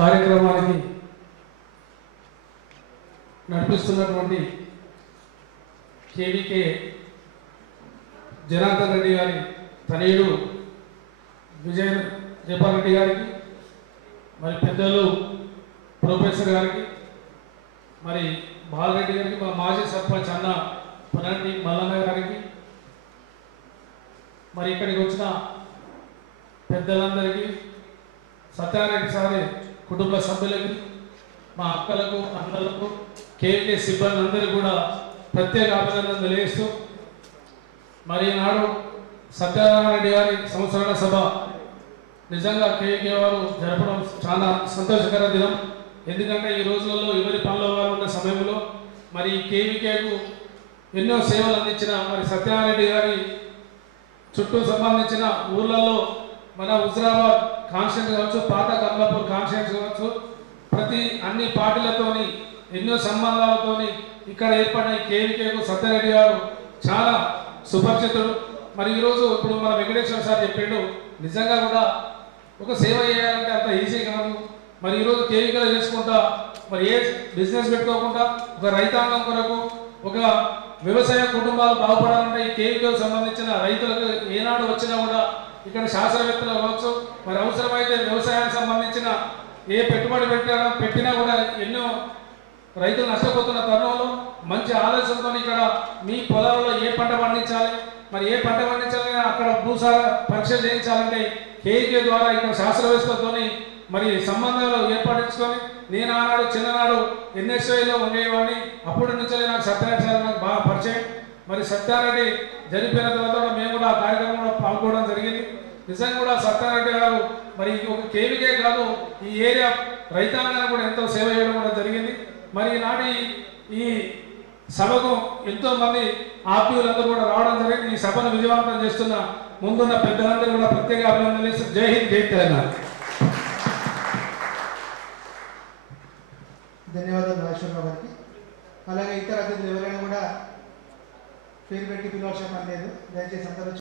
కార్యక్రమానికి నడిపిస్తున్నటువంటి కేవీకే జనార్దన్ రెడ్డి గారి తనయుడు విజయ్ జపాల్ రెడ్డి గారికి, మరి పెద్దలు ప్రొఫెసర్ గారికి, మరి బాలరెడ్డి గారికి, మా మాజీ సర్పంచ్ అన్న పనంటి మల్లన్న గారికి, మరి ఇక్కడికి వచ్చిన పెద్దలందరికీ, సత్యారెడ్డి సారి కుటుంబ సభ్యులకి, మా అక్కలకు అన్నలకు, కేవీకే సిబ్బంది అందరికీ కూడా ప్రత్యేక అభినందనలు తెలియజేస్తూ, మరి ఈనాడు సత్యనారాయణ గారి సంవత్సరాల సభ నిజంగా కేవీకే వారు జరపడం చాలా సంతోషకర దినం. ఎందుకంటే ఈ రోజులలో ఎవరి పనుల వారు ఉన్న సమయంలో మరి కేవీకేకు ఎన్నో సేవలు అందించిన మరి సత్యనారాయణ గారి చుట్టూ సంబంధించిన ఊర్లలో మన హుజరాబాద్ కాన్స్టిట్యూన్స్ కావచ్చు, పాత కమలాపూర్ కాన్స్టిట్యూన్స్ కావచ్చు, అన్ని పార్టీలతోని ఎన్నో సంబంధాలతోని ఇక్కడ ఏర్పడిన కేవీకేకు సత్యనారాయణ గారు చాలా సుపరిచితుడు. మరి ఈరోజు ఇప్పుడు మన వెంకటేశ్వర సార్ చెప్పాడు, నిజంగా కూడా ఒక సేవ చేయాలంటే అంత ఈజీ కాదు. మరి ఈరోజు కేవీకేలో చేసుకుంటా మరి ఏ బిజినెస్ పెట్టుకోకుండా ఒక రైతాంగం కొరకు, ఒక వ్యవసాయ కుటుంబాలు బాగుపడాలంటే ఈ కేవీకేకు సంబంధించిన రైతులకు ఏనాడు వచ్చినా కూడా ఇక్కడ శాస్త్రవేత్తలు కావచ్చు, మరి అవసరమైతే వ్యవసాయానికి సంబంధించిన ఏ పెట్టుబడి పెట్టినా కూడా ఎన్నో రైతులు నష్టపోతున్న తరుణంలో మంచి ఆలోచనతో ఇక్కడ మీ పొలాలలో ఏ పంట పండించాలి, మరి ఏ పంట పండించాలని అక్కడ భూసార పరీక్షలు చేయించాలంటే కేవీకే ద్వారా ఇక్కడ శాస్త్రవేత్తలతో మరి సంబంధాలు ఏర్పడించుకొని, నేను ఆనాడు చిన్ననాడు ఎన్ఎస్ఐలో ఉండేవాడిని, అప్పటి నుంచే నాకు సత్యనారాయణ సార్ నాకు బాగా పరిచయం. మరి సత్యారెడ్డి జరిపిన తర్వాత మేము కూడా ఆ కార్యక్రమంలో పాల్గొనడం జరిగింది. నిజంగా కూడా సత్యారెడ్డి గారు మరి ఒక కేవీకే కాదు, ఈ ఏరియా రైతాంగానికి కూడా ఎంతో సేవ చేయడం కూడా జరిగింది. మరి ఈనాటి ఈ సభకు ఎంతో మంది ఆత్మీయులందరూ కూడా రావడం జరిగింది. ఈ సభను విజయవంతం చేస్తున్న ముందున్న పెద్దలందరూ కూడా ప్రత్యేక అభినందనలు. జై హింద్, జై తెలంగాణ. ధన్యవాదాలు నాగేశ్వరరావు గారికి. అలాగే ఇతర అతిథులు ఎవరైనా కూడా పేరు పెట్టి పిలవాల్సిన పని లేదు. దయచేసి అందరూ